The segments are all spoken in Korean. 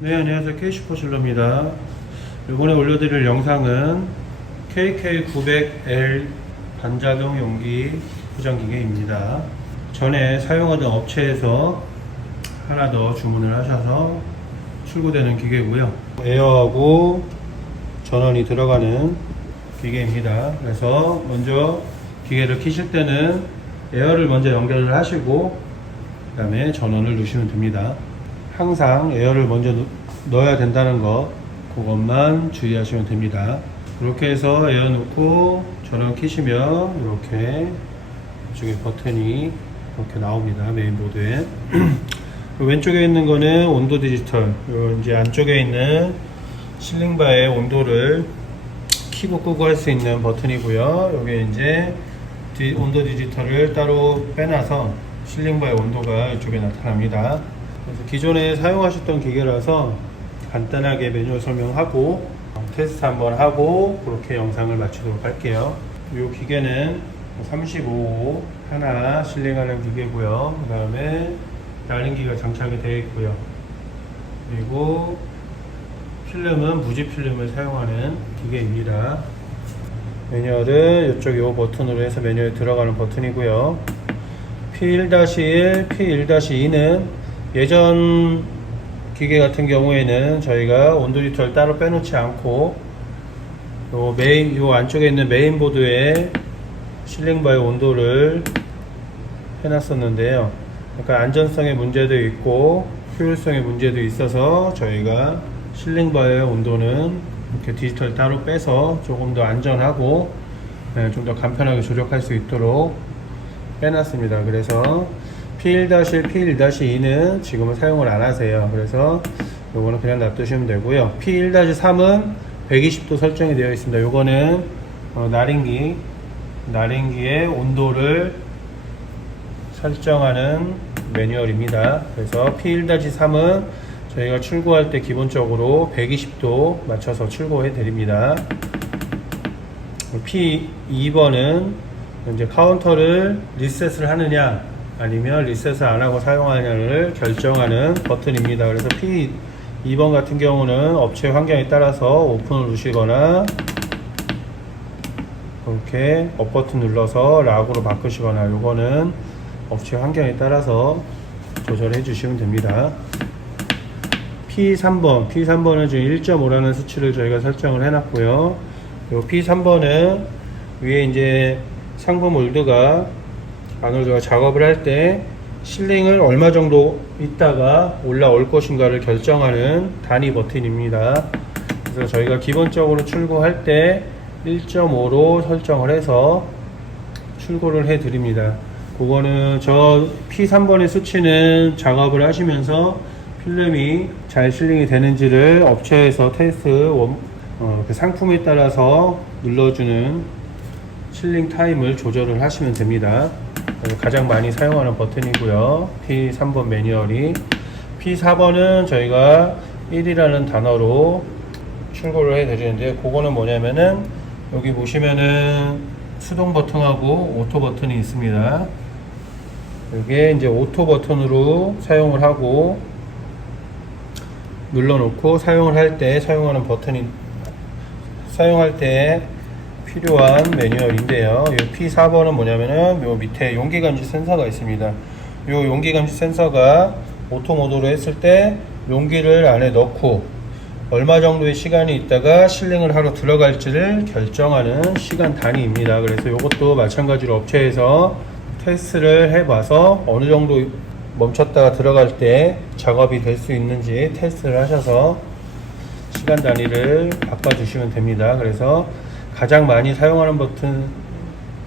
네, 안녕하세요. K슈퍼실러입니다. 이번에 올려드릴 영상은 KK900L 반자동 용기 포장기계입니다. 전에 사용하던 업체에서 하나 더 주문을 하셔서 출고되는 기계고요. 에어하고 전원이 들어가는 기계입니다. 그래서 먼저 기계를 켜실 때는 에어를 먼저 연결을 하시고 그 다음에 전원을 넣으시면 됩니다. 항상 에어를 먼저 넣어야 된다는 거, 그것만 주의하시면 됩니다. 이렇게 해서 에어 넣고 전원 켜시면 이렇게 이쪽에 버튼이 이렇게 나옵니다. 메인보드에. 왼쪽에 있는 거는 온도 디지털, 이제 안쪽에 있는 실링바의 온도를 켜고 끄고 할 수 있는 버튼이고요. 여기 이제 온도 디지털을 따로 빼놔서 실링바의 온도가 이쪽에 나타납니다. 그래서 기존에 사용하셨던 기계라서 간단하게 매뉴얼 설명하고 테스트 한번 하고 그렇게 영상을 마치도록 할게요. 이 기계는 35호 하나 실링하는 기계고요. 그 다음에 라인기가 장착이 되어 있고요. 그리고 필름은 무지 필름을 사용하는 기계입니다. 매뉴얼은 이쪽 이 버튼으로 해서 매뉴얼에 들어가는 버튼이고요. P1-1, P1-2는 예전 기계 같은 경우에는 저희가 온도 디지털 따로 빼놓지 않고 요 안쪽에 있는 메인보드에 실링바의 온도를 해놨었는데요. 약간 안전성의 문제도 있고 효율성의 문제도 있어서 저희가 실링바의 온도는 이렇게 디지털 따로 빼서 조금 더 안전하고 좀 더 간편하게 조작할 수 있도록 빼놨습니다. 그래서 P1-1, P1-2는 지금은 사용을 안 하세요. 그래서 요거는 그냥 놔두시면 되고요. P1-3은 120도 설정이 되어 있습니다. 요거는 나린기의 온도를 설정하는 매뉴얼입니다. 그래서 P1-3은 저희가 출고할 때 기본적으로 120도 맞춰서 출고해 드립니다. P2번은 이제 카운터를 리셋을 하느냐 아니면 리셋을 안 하고 사용하느냐를 결정하는 버튼입니다. 그래서 P2번 같은 경우는 업체 환경에 따라서 오픈을 누르시거나 이렇게 업 버튼 눌러서 락으로 바꾸시거나 요거는 업체 환경에 따라서 조절해 주시면 됩니다. P3번은 지금 1.5라는 수치를 저희가 설정을 해놨고요. 요 P3번은 위에 이제 상부 몰드가 안으로 제가 작업을 할 때 실링을 얼마 정도 있다가 올라올 것인가를 결정하는 단위 버튼입니다. 그래서 저희가 기본적으로 출고할 때 1.5로 설정을 해서 출고를 해 드립니다. 그거는 저 P3번의 수치는 작업을 하시면서 필름이 잘 실링이 되는지를 업체에서 테스트 그 상품에 따라서 눌러주는 실링 타임을 조절을 하시면 됩니다. 가장 많이 사용하는 버튼이고요. P3번 매뉴얼이. P4번은 저희가 1이라는 단어로 출고를 해 드리는데, 그거는 뭐냐면은 여기 보시면은 수동 버튼하고 오토 버튼이 있습니다. 이게 이제 오토 버튼으로 사용을 하고 눌러놓고 사용을 할 때 사용하는 버튼이 사용할 때 필요한 매뉴얼인데요. 이 P4번은 뭐냐면은 요 밑에 용기 감지 센서가 있습니다. 요 용기 감지 센서가 오토 모드로 했을 때 용기를 안에 넣고 얼마 정도의 시간이 있다가 실링을 하러 들어갈지를 결정하는 시간 단위입니다. 그래서 이것도 마찬가지로 업체에서 테스트를 해봐서 어느 정도 멈췄다가 들어갈 때 작업이 될 수 있는지 테스트를 하셔서 시간 단위를 바꿔주시면 됩니다. 그래서 가장 많이 사용하는 버튼,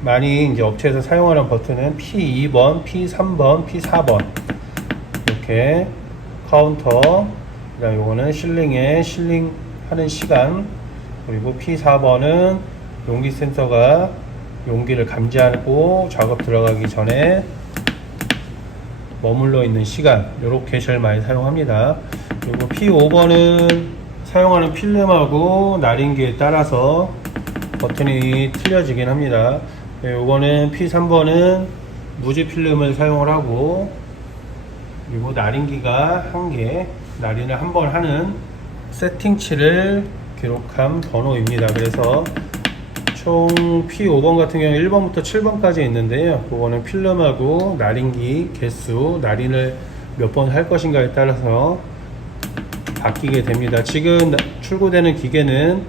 많이 이제 업체에서 사용하는 버튼은 P2번, P3번, P4번 이렇게 카운터, 그다음 요거는 실링하는 시간, 그리고 P4번은 용기 센서가 용기를 감지하고 작업 들어가기 전에 머물러 있는 시간, 이렇게 제일 많이 사용합니다. 그리고 P5번은 사용하는 필름하고 나린기에 따라서 버튼이 틀려지긴 합니다. 요거는 P3번은 무지 필름을 사용을 하고, 그리고 나린기가 1개, 날인을 한 번 하는 세팅치를 기록한 번호입니다. 그래서 총 P5번 같은 경우 1번부터 7번까지 있는데요. 그거는 필름하고 날인기 개수, 날인을 몇 번 할 것인가에 따라서 바뀌게 됩니다. 지금 출고되는 기계는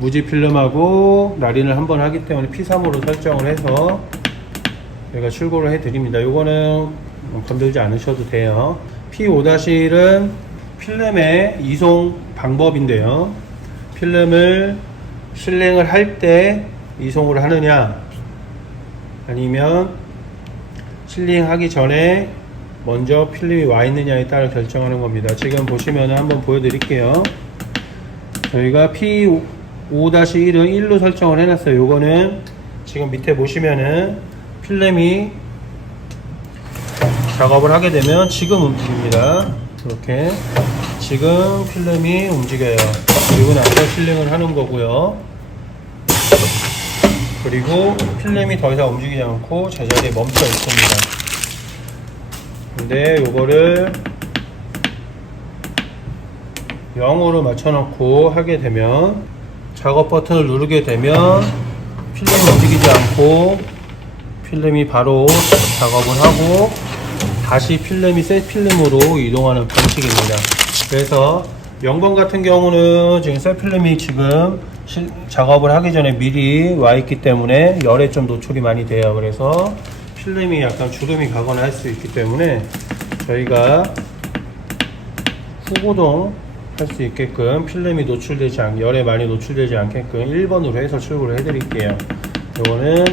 무지 필름하고 날인을 한 번 하기 때문에 P3으로 설정을 해서 저희가 출고를 해 드립니다. 요거는 건들지 않으셔도 돼요. P5-1은 필름의 이송 방법인데요. 필름을 실링을 할 때 이송을 하느냐, 아니면 실링하기 전에 먼저 필름이 와 있느냐에 따라 결정하는 겁니다. 지금 보시면 한번 보여드릴게요. 저희가 P5-1은 1로 설정을 해놨어요. 요거는 지금 밑에 보시면은 필름이 작업을 하게 되면 지금 움직입니다. 이렇게 지금 필름이 움직여요. 그리고 나서 실링을 하는 거고요. 그리고 필름이 더 이상 움직이지 않고 제자리에 멈춰 있습니다. 근데 요거를 0으로 맞춰놓고 하게 되면, 작업 버튼을 누르게 되면 필름이 움직이지 않고 필름이 바로 작업을 하고 다시 필름이 새 필름으로 이동하는 방식입니다. 그래서 0번 같은 경우는 지금 새 필름이 지금 작업을 하기 전에 미리 와 있기 때문에 열에 좀 노출이 많이 돼요. 그래서 필름이 약간 주름이 가거나 할 수 있기 때문에 저희가 후고동 할 수 있게끔 필름이 노출되지 않게, 열에 많이 노출되지 않게끔 1번으로 해서 출고를 해 드릴게요. 이거는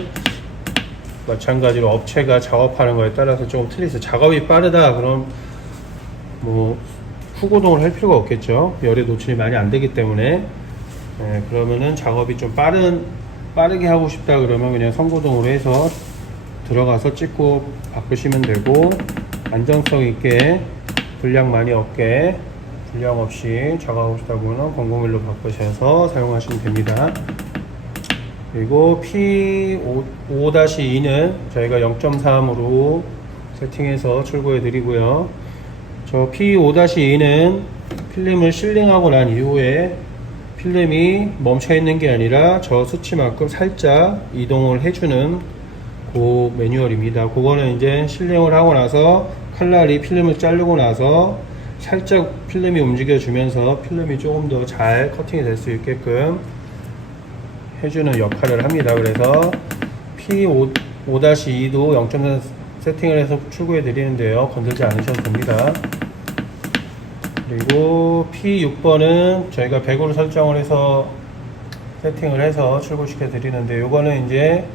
마찬가지로 업체가 작업하는 거에 따라서 조금 틀리서, 작업이 빠르다 그럼 뭐 후고동을 할 필요가 없겠죠. 열에 노출이 많이 안 되기 때문에. 그러면은 작업이 좀 빠르게 하고 싶다 그러면 그냥 선고동으로 해서 들어가서 찍고 바꾸시면 되고, 안정성 있게 불량 많이 없게 불량 없이 작업하고 싶다고는 001로 바꾸셔서 사용하시면 됩니다. 그리고 P5-2는 저희가 0.3으로 세팅해서 출고해 드리고요. 저 P5-2는 필름을 실링하고 난 이후에 필름이 멈춰 있는 게 아니라 저 수치만큼 살짝 이동을 해주는 그 매뉴얼입니다. 그거는 이제 실링을 하고 나서 칼날이 필름을 자르고 나서 살짝 필름이 움직여 주면서 필름이 조금 더 잘 커팅이 될 수 있게끔 해주는 역할을 합니다. 그래서 P5-2도 0.3 세팅을 해서 출고해 드리는데요. 건들지 않으셔도 됩니다. 그리고 P6번은 저희가 100으로 설정을 해서 세팅을 해서 출고시켜 드리는데, 요거는 이제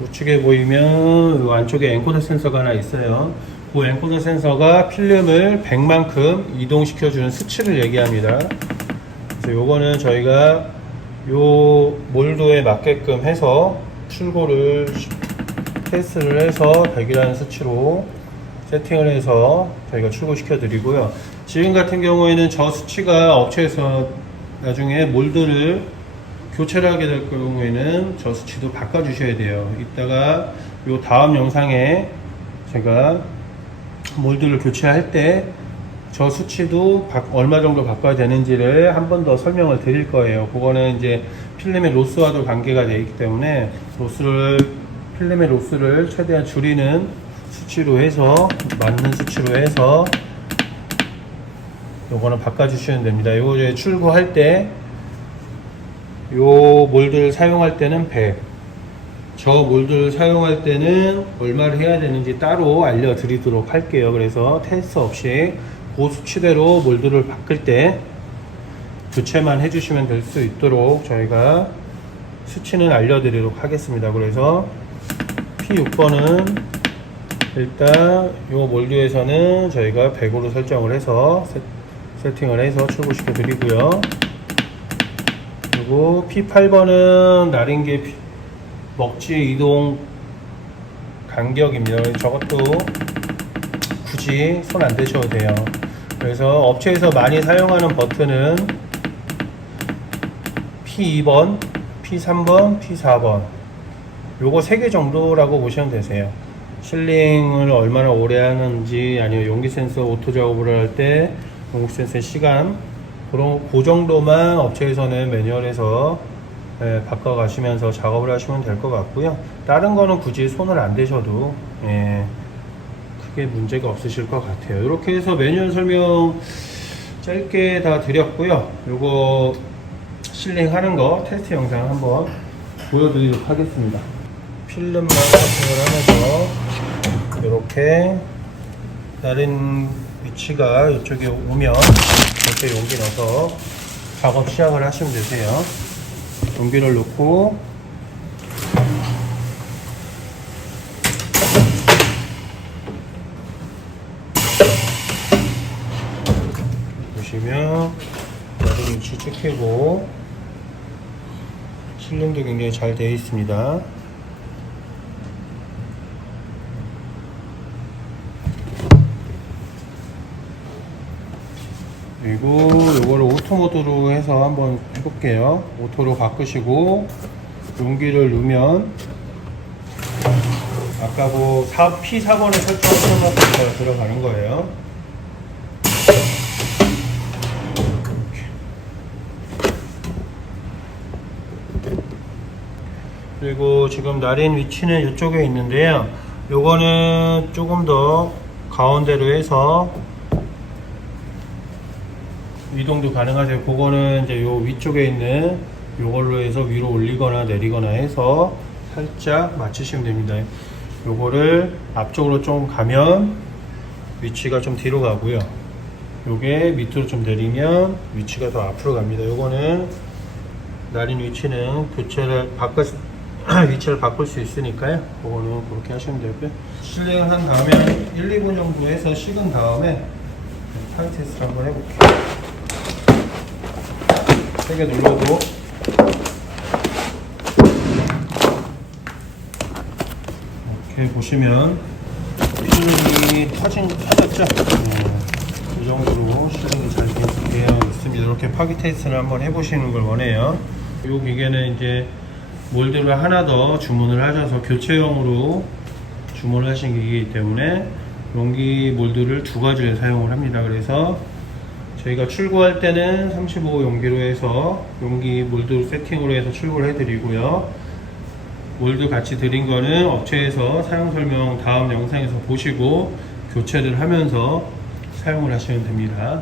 우측에 보이면 요 안쪽에 엔코더 센서가 하나 있어요. 그 엔코더 센서가 필름을 100만큼 이동시켜 주는 수치를 얘기합니다. 그래서 요거는 저희가 요 몰드에 맞게끔 해서 출고를 테스트를 해서 100이라는 수치로 세팅을 해서 저희가 출고시켜 드리고요. 지금 같은 경우에는 저 수치가 업체에서 나중에 몰드를 교체를 하게 될 경우에는 저 수치도 바꿔 주셔야 돼요. 이따가 요 다음 영상에 제가 몰드를 교체할 때 저 수치도 얼마 정도 바꿔야 되는지를 한 번 더 설명을 드릴 거예요. 그거는 이제 필름의 로스와도 관계가 되어 있기 때문에 필름의 로스를 최대한 줄이는 수치로 해서, 맞는 수치로 해서 요거는 바꿔주시면 됩니다. 요거 이제 출고할 때 요 몰드를 사용할 때는 100, 저 몰드를 사용할 때는 얼마를 해야 되는지 따로 알려드리도록 할게요. 그래서 테스트 없이 그 수치대로 몰드를 바꿀 때 교체만 해주시면 될 수 있도록 저희가 수치는 알려드리도록 하겠습니다. 그래서 P6번은 일단 요 몰드에서는 저희가 100으로 설정을 해서 세팅을 해서 출고시켜 드리고요. 그리고 P8번은 날인기 먹지 이동 간격입니다. 저것도 굳이 손 안 대셔도 돼요. 그래서 업체에서 많이 사용하는 버튼은 P2번, P3번, P4번 요거 3개 정도라고 보시면 되세요. 실링을 얼마나 오래 하는지, 아니면 용기 센서 오토 작업을 할 때 용기 센서의 시간, 그 정도만 업체에서는 매뉴얼에서 바꿔 가시면서 작업을 하시면 될 것 같고요. 다른 거는 굳이 손을 안 대셔도 크게 문제가 없으실 것 같아요. 이렇게 해서 매뉴얼 설명 짧게 다 드렸고요. 요거 실링 하는 거 테스트 영상 한번 보여드리도록 하겠습니다. 필름만 커팅을 하면서 이렇게 다른 위치가 이쪽에 오면 이렇게 용기 넣어서 작업 시작을 하시면 되세요. 용기를 넣고 보시면 다른 위치 찍히고 실링도 굉장히 잘 되어 있습니다. 그리고 이거를 오토 모드로 해서 한번 해볼게요. 오토로 바꾸시고 용기를 넣으면 아까 그 P4번에 설정하신 것부터 들어가는 거예요. 그리고 지금 나린 위치는 이쪽에 있는데요. 요거는 조금 더 가운데로 해서 이동도 가능하세요. 그거는 이제 요 위쪽에 있는 요걸로 해서 위로 올리거나 내리거나 해서 살짝 맞추시면 됩니다. 요거를 앞쪽으로 좀 가면 위치가 좀 뒤로 가고요. 요게 밑으로 좀 내리면 위치가 더 앞으로 갑니다. 요거는 나린 위치는 위치를 바꿀 수 있으니까요. 그거는 그렇게 하시면 되고요. 실링을 한 다음에 1, 2분 정도 해서 식은 다음에 타이 테스트 한번 해볼게요. 세게 눌러도 이렇게 보시면 필름이 터졌죠? 이 정도로 실링이 잘 되어 있습니다. 이렇게 파기 테스트를 한번 해보시는 걸 원해요. 이 기계는 이제 몰드를 하나 더 주문을 하셔서 교체형으로 주문을 하신 기계이기 때문에 용기 몰드를 두 가지를 사용을 합니다. 그래서 저희가 출고할 때는 35 용기로 해서 용기 몰드 세팅으로 해서 출고를 해드리고요. 몰드 같이 드린 거는 업체에서 사용 설명 다음 영상에서 보시고 교체를 하면서 사용을 하시면 됩니다.